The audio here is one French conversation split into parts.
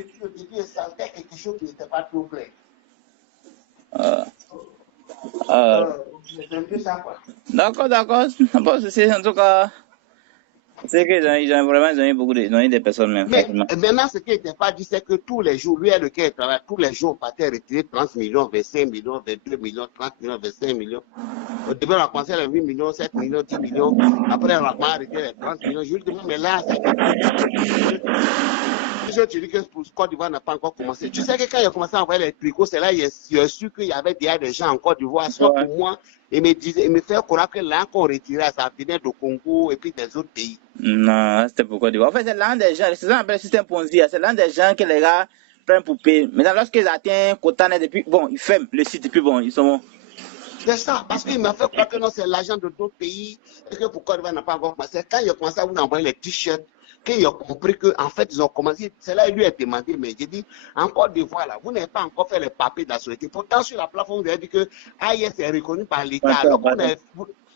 l'écriture au début, il sentait quelque chose qui n'était pas trop clair. C'est un peu ça, quoi. D'accord. Bon, c'est en tout cas, c'est qu'ils ont vraiment ils ont eu des personnes même, Mais facilement. maintenant, ce qui n'était pas dit, c'est que tous les jours, lui, lequel il travaille, tous les jours, on partait retirer 30 millions, 25 millions, 22 millions, 30 millions, 25 millions. Au début, on a commencé les 8 millions, 7 millions, 10 millions. Après, on a arrêté les 30 millions. Je lui demande, mais là, ça fait combien de temps? Je te dis que pour Côte d'Ivoire n'a pas encore commencé. Tu sais que quand il a commencé à envoyer les tricots, c'est là qu'il a su qu'il y avait déjà des gens en Côte d'Ivoire. Soit pour moi, il me fait croire que là qu'on retirait, ça venait du Congo et puis des autres pays. Non, c'était pour Côte d'Ivoire. En fait, c'est l'un des gens, c'est ça qu'on appelle le système Ponzi, c'est l'un des gens que les gars prennent pour payer. Maintenant, lorsqu'ils atteignent quota net, depuis, bon, ils ferment le site, et puis bon, ils sont bons. C'est ça, parce qu'il m'a fait croire que non, c'est l'argent de d'autres pays et que pourquoi il n'a pas encore commencé. Quand il a commencé à vous envoyer les t-shirts, qu'il a compris qu'en fait, ils ont commencé, c'est là qu'il lui a demandé, mais j'ai dit, en Côte d'Ivoire, là, vous n'avez pas encore fait les papiers de la société. Pourtant, sur la plateforme, vous avez dit que AIS est reconnu par l'État, alors que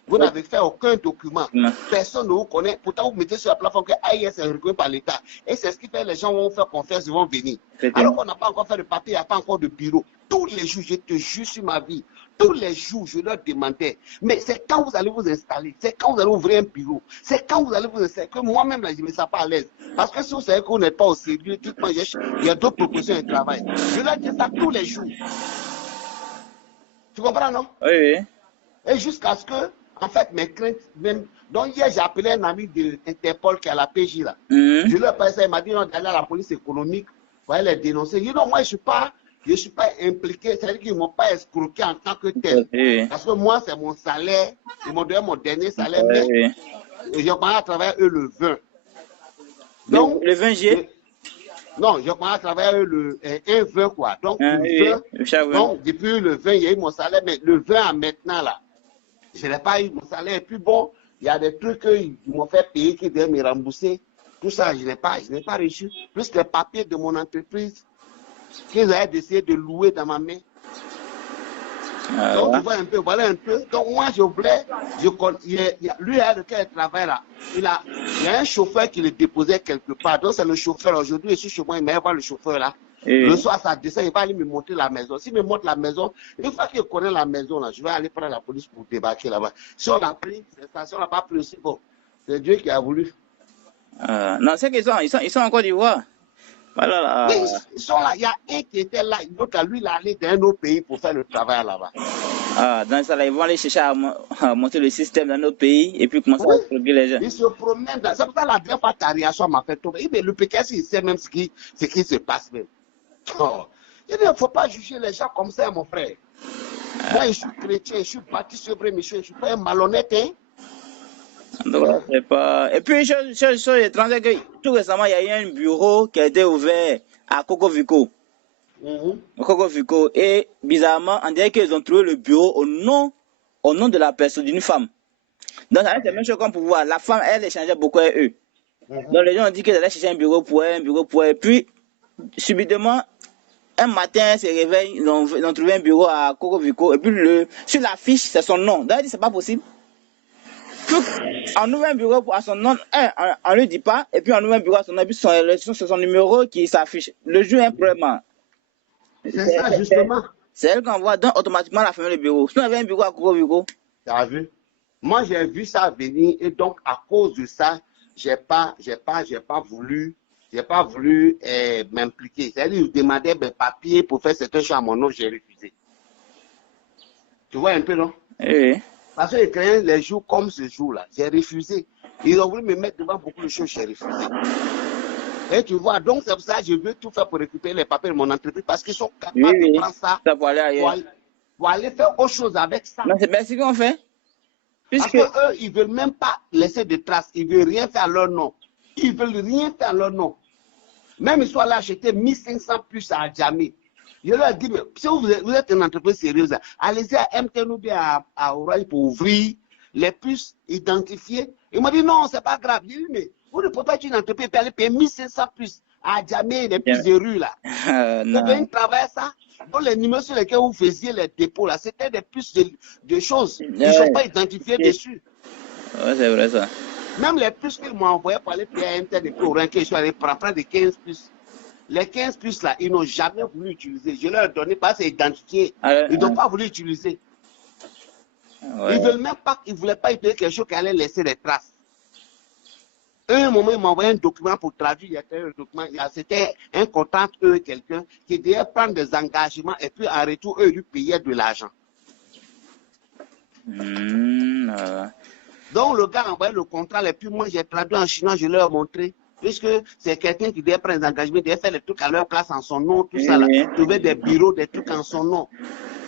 vous n'avez fait aucun document. Personne ne vous connaît. Pourtant, vous mettez sur la plateforme que AIS est reconnu par l'État. Et c'est ce qui fait que les gens vont faire confiance, ils vont venir. Alors qu'on n'a pas encore fait de papier, il n'y a pas encore de bureau. Tous les jours, je te jure sur ma vie, tous les jours, je leur demandais, mais c'est quand vous allez vous installer, c'est quand vous allez ouvrir un bureau, c'est quand vous allez vous installer, que moi-même, là, je ne me sens pas à l'aise. Parce que si vous savez qu'on n'est pas au sérieux, dites-moi, il y a d'autres propositions de travail. Je leur dis ça tous les jours. Tu comprends, non? Oui. Et jusqu'à ce que, en fait, mes craintes, même. Donc, hier, j'ai appelé un ami de Interpol qui est à la PJ, là. Je lui ai parlé ça, il m'a dit, non, d'aller à la police économique, il va les dénoncer. Je dis, non, moi, je ne suis pas impliqué, c'est-à-dire qu'ils ne m'ont pas escroqué en tant que tel. Parce que moi, c'est mon salaire, ils m'ont donné mon dernier salaire, mais j'ai commencé à travailler eux le 20. Donc, le 20 juillet? Non, j'ai commencé à travailler le 1-20, quoi. Donc, le 20, donc, depuis le 20, il y a eu mon salaire, mais le 20 à maintenant, là, je n'ai pas eu mon salaire. Et puis bon, il y a des trucs qu'ils m'ont fait payer, qui devaient me rembourser. Tout ça, je n'ai pas reçu. Plus les papiers de mon entreprise qu'ils avaient décidé de louer dans ma main. Donc, tu vois un peu, voilà un peu. Donc, moi, je voulais, lui, lequel il travaille là, il y a un chauffeur qui le déposait quelque part. Donc, c'est le chauffeur. Aujourd'hui, je suis chez moi, il m'a voir le chauffeur là. Le soir, ça descend, il va aller me montrer la maison. S'il me montre la maison, une fois qu'il connaît la maison, là, je vais aller prendre la police pour débarquer là-bas. Si on a pris, c'est ça. Si on n'a pas pris aussi, bon, c'est Dieu qui a voulu. Non, c'est qu'ils sont en Côte d'Ivoire. Voilà. Oui, ils sont là. Il y a un qui était là, l'autre, lui, il est allé dans un autre pays pour faire le travail là-bas. Dans ça, là, ils vont aller chercher à monter le système dans notre pays et puis commencer à produire les gens. Ils se promènent. C'est pour ça la dernière fois, ta réaction m'a fait tomber. Mais le PKS, il sait même ce qui se passe même. Oh. Il ne faut pas juger les gens comme ça, mon frère. Moi, je suis chrétien, je suis baptiste, je ne suis pas un malhonnête, hein. Et puis, chose étrange, que tout récemment, il y a eu un bureau qui a été ouvert à Coco Vico. Coco Vico. Et bizarrement, on dirait qu'ils ont trouvé le bureau au nom de la personne, d'une femme. Donc, c'est la même chose comme pour voir. La femme, elle échangeait beaucoup avec eux. Donc, les gens ont dit qu'ils allaient chercher un bureau pour elle, Puis, subitement, un matin, elle se réveille, ils ont trouvé un bureau à Coco Vico. Et puis, sur l'affiche, c'est son nom. Donc, elle dit, c'est pas possible. On ouvre un bureau à son nom, on lui dit pas, et puis on ouvre un bureau à son nom, et puis c'est son numéro qui s'affiche. Le jour un problème. C'est ça, justement. C'est elle qu'on voit, donc automatiquement la ferme le bureau. Si on avait un bureau à Coco Vico. Tu as vu? Moi, j'ai vu ça venir, et donc, à cause de ça, j'ai pas voulu m'impliquer. C'est-à-dire, ils demandaient mes papiers pour faire certaines choses à mon nom, j'ai refusé. Tu vois un peu, non? Oui. Parce qu'ils créaient les jours comme ce jour-là. J'ai refusé. Ils ont voulu me mettre devant beaucoup de choses, j'ai refusé. Et tu vois, donc c'est pour ça que je veux tout faire pour récupérer les papiers de mon entreprise parce qu'ils sont capables de prendre ça pour aller faire autre chose avec ça. Non, c'est bien ce qu'on fait. Parce qu'eux, ils ne veulent même pas laisser de traces. Ils ne veulent rien faire à leur nom. Ils ne veulent rien faire à leur nom. Même ils sont allés acheter 1500 puces à Djamé. Je leur ai dit, mais si vous êtes une entreprise sérieuse, allez-y à MTN ou bien à Orange pour ouvrir les puces identifiées. Ils m'ont dit, non, c'est pas grave. J'ai dit, mais vous ne pouvez pas être une entreprise et aller payer 1500 puces à Djamé, les puces de rue là. Vous avez travaillé ça? Donc les numéros sur lesquels vous faisiez les dépôts là, c'était des puces de choses. Ils ne sont pas identifiés dessus. Ouais, c'est vrai ça. Même les puces qu'ils m'ont envoyées pour aller payer à MTN et puis Orange, je suis allé prendre près de 15 puces. Les 15 puces là, ils n'ont jamais voulu utiliser. Je leur ai donné parce que c'est identifié. Ils n'ont pas voulu utiliser. Ouais. Ils veulent même pas, ils voulaient pas utiliser quelque chose qui allait laisser des traces. Un moment, ils m'ont envoyé un document pour traduire. Il y avait un document, c'était un contrat entre eux et quelqu'un qui devait prendre des engagements et puis en retour, eux lui payaient de l'argent. Donc le gars a envoyé le contrat et puis moi j'ai traduit en chinois, je leur ai montré. Puisque c'est quelqu'un qui devait prendre des engagements, devait faire des trucs à leur place en son nom, tout ça là. Trouver des bureaux, des trucs en son nom.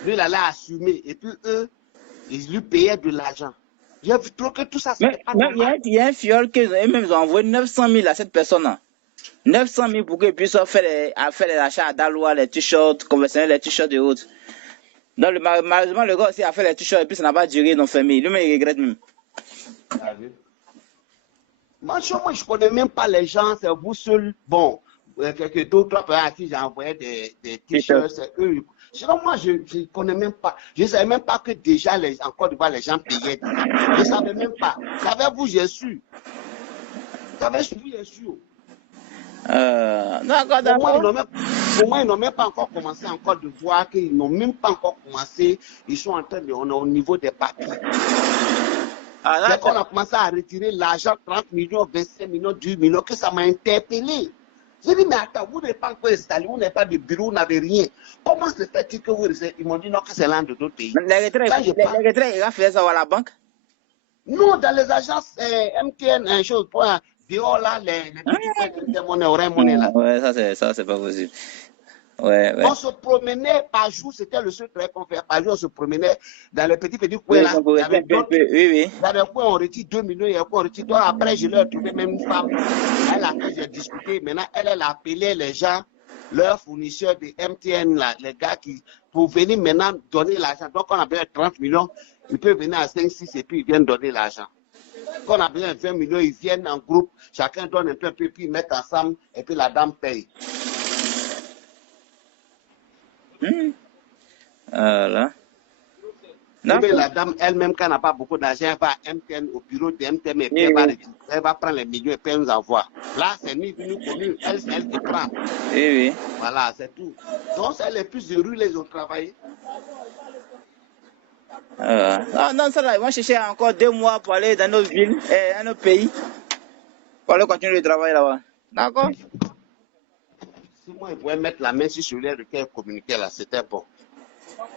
Lui, il allait assumer. Et puis eux, ils lui payaient de l'argent. J'ai trouvé que tout ça, c'était pas normal. Il y a un fiole qu'ils ont envoyé 900 000 à cette personne-là. 900 000 pour qu'il puisse faire les achats à Daloa, les t-shirts, conventionnels, les t-shirts et autres. Donc, malheureusement, le gars aussi a fait les t-shirts et puis ça n'a pas duré, ils ont fermé. Lui-même, il regrette même. Moi, je ne connais même pas les gens, c'est vous seul. Bon, quelques d'autres personnes à qui j'ai envoyé des t-shirts, c'est eux. Sinon, moi, je ne connais même pas. Je ne savais même pas que déjà, en Côte d'Ivoire, les gens payaient. Je ne savais même pas. J'avais vous, j'ai su. J'avais suivi, j'ai su. Pour moi, ils n'ont même pas encore commencé en Côte d'Ivoire, qu'ils n'ont même pas encore commencé. Ils sont en train de, on est au niveau des papiers. Dès qu'on a commencé à retirer l'argent, 30 millions, 25 millions, 10 millions, que ça m'a interpellé. J'ai dit, mais attends, vous n'êtes pas encore installé, vous n'avez pas de bureau, vous n'avez rien. Comment se fait-il que vous restez? Ils m'ont dit non, que c'est l'un de d'autres pays. Les retraits, il a fait ça à la banque? Non, dans les agences MTN, un chose, pour dehors là, les petits des monnaies, vraies monnaies là. Ouais, ça, c'est pas possible. Ouais. On se promenait par jour, c'était le seul travail qu'on fait. Par jour, on se promenait dans les petits coins là. Oui. Dans les coins, on retire 2 millions, il y a quoi, on retire 2. Après, je leur ai trouvé même une femme. Elle a fait, j'ai discuté. Maintenant, elle a appelé les gens, leurs fournisseurs de MTN, là, les gars qui, pour venir maintenant donner l'argent. Donc, on a besoin de 30 millions, ils peuvent venir à 5, 6 et puis ils viennent donner l'argent. Quand on a besoin de 20 millions, ils viennent en groupe, chacun donne un peu, puis ils mettent ensemble et puis la dame paye. Voilà. Mais la dame elle-même, quand elle n'a pas beaucoup d'argent, elle va à MTN, au bureau de MTN, et puis elle va prendre les millions et puis elle nous envoie. Là, c'est ni venu connu, elle, c'est elle qui prend. Oui. Voilà, c'est tout. Donc, c'est les plus heureux, les ont travaillé. Non, ça là, ils vont chercher encore 2 mois pour aller dans nos villes et dans nos pays. Pour aller continuer le travail là-bas. D'accord? Si moi, ils pouvaient mettre la main sur celui lequel communiquer là, c'était bon.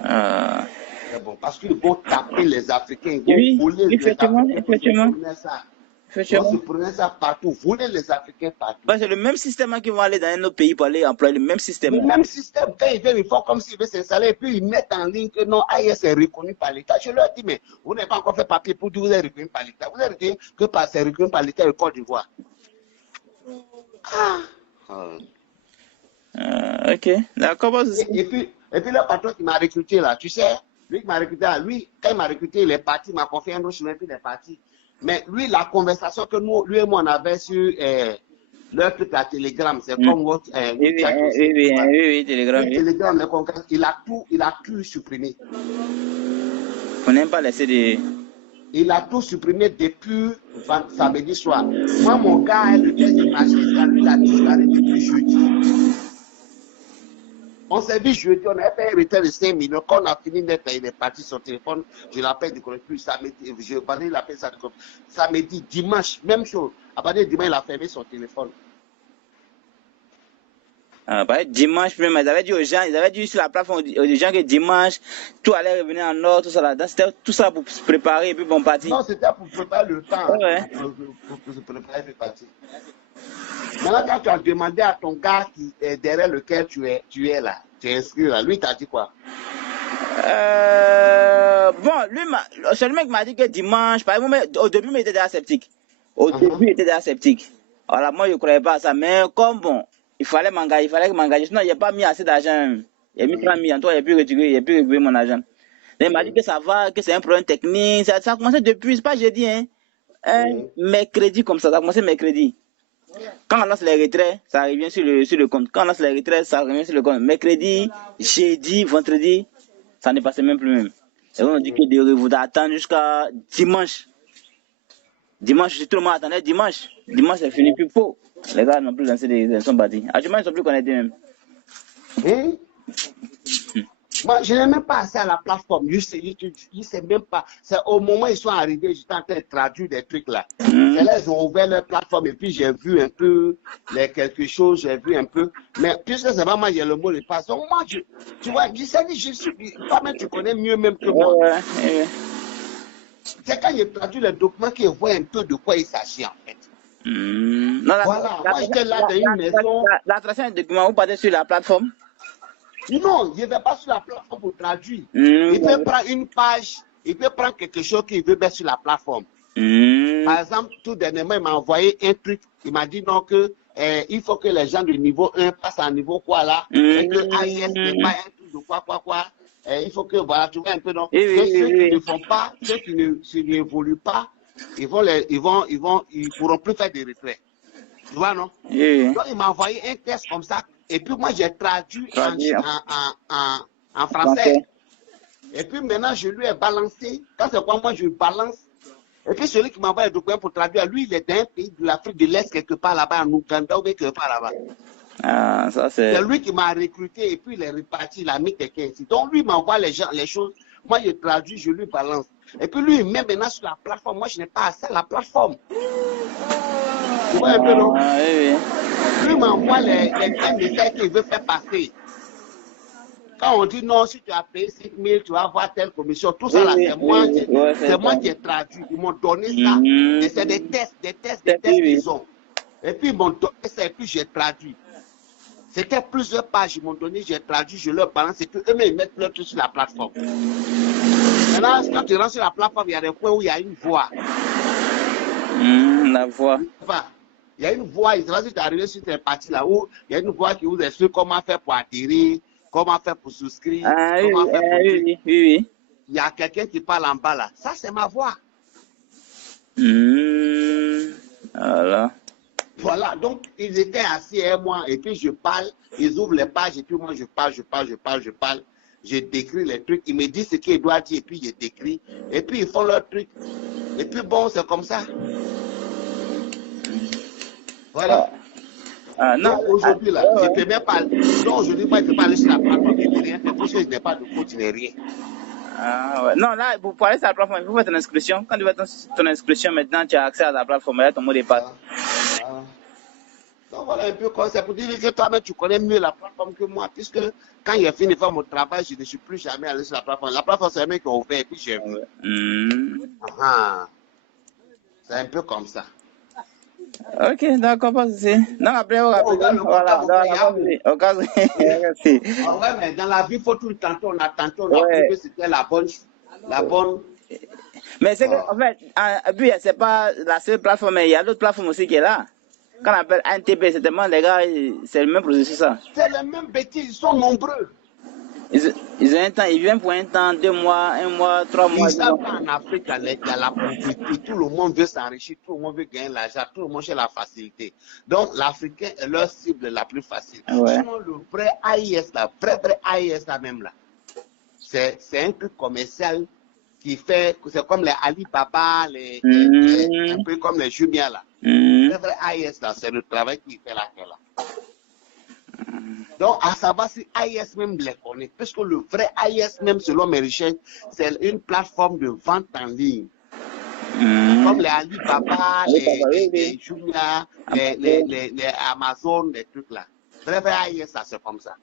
C'est bon, parce qu'ils vont taper les Africains, ils vont voler les Africains. Effectivement. On se prenait ça partout, voler les Africains partout. C'est le même système qui vont aller dans nos pays pour aller employer le même système. Le même système, quand ils viennent, ils font comme s'ils veulent s'installer, et puis ils mettent en ligne que non, AIS est reconnu par l'État. Je leur dis, mais vous n'avez pas encore fait papier pour dire que vous êtes reconnu par l'État. Vous êtes reconnu que c'est reconnu par l'État de Côte d'Ivoire. Ok, d'accord. Et puis le patron qui m'a recruté là, tu sais, lui qui m'a recruté là, lui, quand il m'a recruté, il est parti, il m'a confié un autre chemin, puis il est parti. Mais lui, la conversation que nous, lui et moi, on avait sur leur truc à Telegram, c'est comme votre. Oui, Telegram. Telegram, il a tout supprimé. On n'aime pas laisser des. Il a tout supprimé depuis samedi soir. Moi, mon gars, lequel j'ai marché, lui, il a disparu depuis jeudi. On s'est vu jeudi, on a fait un retard de 5 millions. Quand on a fini net, il est parti sur téléphone. Je l'appelle du plus samedi. Je l'appelle ça samedi, dimanche, même chose. À partir de dimanche, il a fermé son téléphone. Dimanche même, ils avaient dit aux gens, ils avaient dit sur la plateforme aux gens que dimanche, tout allait revenir en ordre, tout ça là. C'était tout ça pour se préparer et puis bon partir. Non, c'était pour préparer le temps. Pour se préparer et puis partir. Maintenant, quand tu as demandé à ton gars qui est derrière lequel tu es là, tu es inscrit là, lui t'a dit quoi? Bon, lui, celui qui m'a dit que dimanche, par exemple, au début, il était déjà sceptique. Voilà, moi, je ne croyais pas à ça. Mais comme bon, il fallait que m'engager. Sinon, il n'a pas mis assez d'argent. Il a mis 30 000 en toi, il a pu récupérer mon argent. Donc, il m'a dit que ça va, que c'est un problème technique. Ça a commencé depuis, c'est pas jeudi, mercredi comme ça a commencé mercredi. Quand on lance les retraits, ça revient sur le compte. Quand on lance les retraits, ça revient sur le compte. Mercredi, jeudi, vendredi, ça ne passait même plus même. Et on dit que vous attendre jusqu'à dimanche. Dimanche, tout le monde attendait dimanche. Dimanche, c'est fini plus faux. Les gars n'ont plus lancé ils sont partis. Actuellement, ils ne sont plus connectés même. Hein? Moi, je n'ai même pas accès à la plateforme. Je sais même pas. C'est au moment où ils sont arrivés, j'étais en train de traduire des trucs là. C'est là ils ont ouvert leur plateforme et puis j'ai vu un peu quelque chose, j'ai vu un peu. Mais puisque c'est pas moi, j'ai le mot de passe. Donc moi, tu vois, toi-même, tu connais mieux même que moi. Ouais. C'est quand je traduis le document qu'ils voient un peu de quoi il s'agit en fait. Non, Voilà, moi j'étais là dans une maison. La traduction des documents, vous partez sur la plateforme? Non, je ne vais pas sur la plateforme pour traduire. Il peut prendre une page, il peut prendre quelque chose qu'il veut mettre sur la plateforme. Par exemple, tout dernièrement, il m'a envoyé un truc. Il m'a dit donc que il faut que les gens du niveau 1 passent à niveau quoi là. Et que AIS n'est pas un truc de quoi. Il faut que, voilà, tu vois un peu, donc, ceux qui ne font pas, ceux qui n'évoluent pas, ils pourront plus faire des retraits. Tu vois, non? Donc, il m'a envoyé un test comme ça. Et puis, moi, j'ai traduit en français. Et puis, maintenant, je lui ai balancé. Quand c'est quoi, moi, je balance. Et puis, celui qui m'envoie les documents pour traduire, lui, il est d'un pays de l'Afrique de l'Est, quelque part là-bas, en Ouganda ou quelque part là-bas. Ah, ça c'est... C'est lui qui m'a recruté et puis il est reparti, il a mis quelqu'un ici. Donc, lui, il m'envoie les choses. Moi, je traduis, je lui balance. Et puis, lui, il met maintenant sur la plateforme. Moi, je n'ai pas accès à la plateforme. Tu vois un peu, non? Lui m'envoie un message qu'il veut faire passer. Quand on dit non, si tu as payé 5 000, tu vas avoir telle commission. Tout ça là, c'est moi qui ai traduit. Ils m'ont donné ça. Et c'est des tests qu'ils ont. Et puis ils m'ont donné ça et puis j'ai traduit. C'était plusieurs pages, ils m'ont donné, j'ai traduit, je leur balance et puis eux-mêmes ils mettent leur truc sur la plateforme. Maintenant, quand tu rentres sur la plateforme, il y a des points où il y a une voix. La voix. Enfin, il y a une voix, il sera si tu es arrivé sur cette partie-là où il y a une voix qui vous explique comment faire pour atterrir, comment faire pour souscrire, comment faire pour... Oui. Il y a quelqu'un qui parle en bas là. Ça, c'est ma voix. Voilà, donc ils étaient assis et moi, et puis je parle, ils ouvrent les pages, et puis moi je parle. Je décris les trucs, ils me disent ce qu'ils doivent dire, et puis je décris, et puis ils font leur truc. Et puis bon, c'est comme ça. Voilà. Non, aujourd'hui, là, je ne peux même pas. Non, aujourd'hui, moi, je ne peux pas aller sur la plateforme, je n'ai rien fait, parce que je n'ai pas de coach, je n'ai rien. Non, là, pour aller sur la plateforme, il faut faire ton inscription. Quand tu fais ton inscription, maintenant, tu as accès à la plateforme, là, ton mot de passe. Donc voilà un peu quoi, c'est pour dire que toi-même tu connais mieux la plateforme que moi, puisque quand j'ai fini de faire mon travail, je ne suis plus jamais allé sur la plateforme. La plateforme, c'est un mec qui a ouvert et puis j'ai vu. C'est un peu comme ça. Ok, d'accord, pas de souci. Non, après, on va mais dans la vie, il faut tout le temps, on a prouvé que c'était la bonne. Mais c'est qu'en fait, puis c'est pas la seule plateforme, mais il y a d'autres plateformes aussi qui est là. Quand on appelle ANTP, c'est tellement les gars, c'est le même processus ça. C'est les mêmes bêtises, ils sont nombreux. Ils ont un temps, ils viennent pour un temps, 2 mois, 1 mois, 3 mois. Ils savent qu'en Afrique, il y a la pauvreté, tout le monde veut s'enrichir, tout le monde veut gagner l'argent, tout le monde cherche la facilité. Donc l'Africain est leur cible la plus facile. Sinon le vrai AIS, la vrai AIS là même là, c'est un truc commercial qui fait, c'est comme les Alibaba, un peu comme les Jumia là. Le vrai AIS là, c'est le travail qui fait là. Donc, à savoir si AIS même les connaît, parce que le vrai AIS même, selon mes recherches, c'est une plateforme de vente en ligne. Comme les Alibaba, les Jumia, les Amazon, les trucs là. Le vrai AIS, ça c'est comme ça.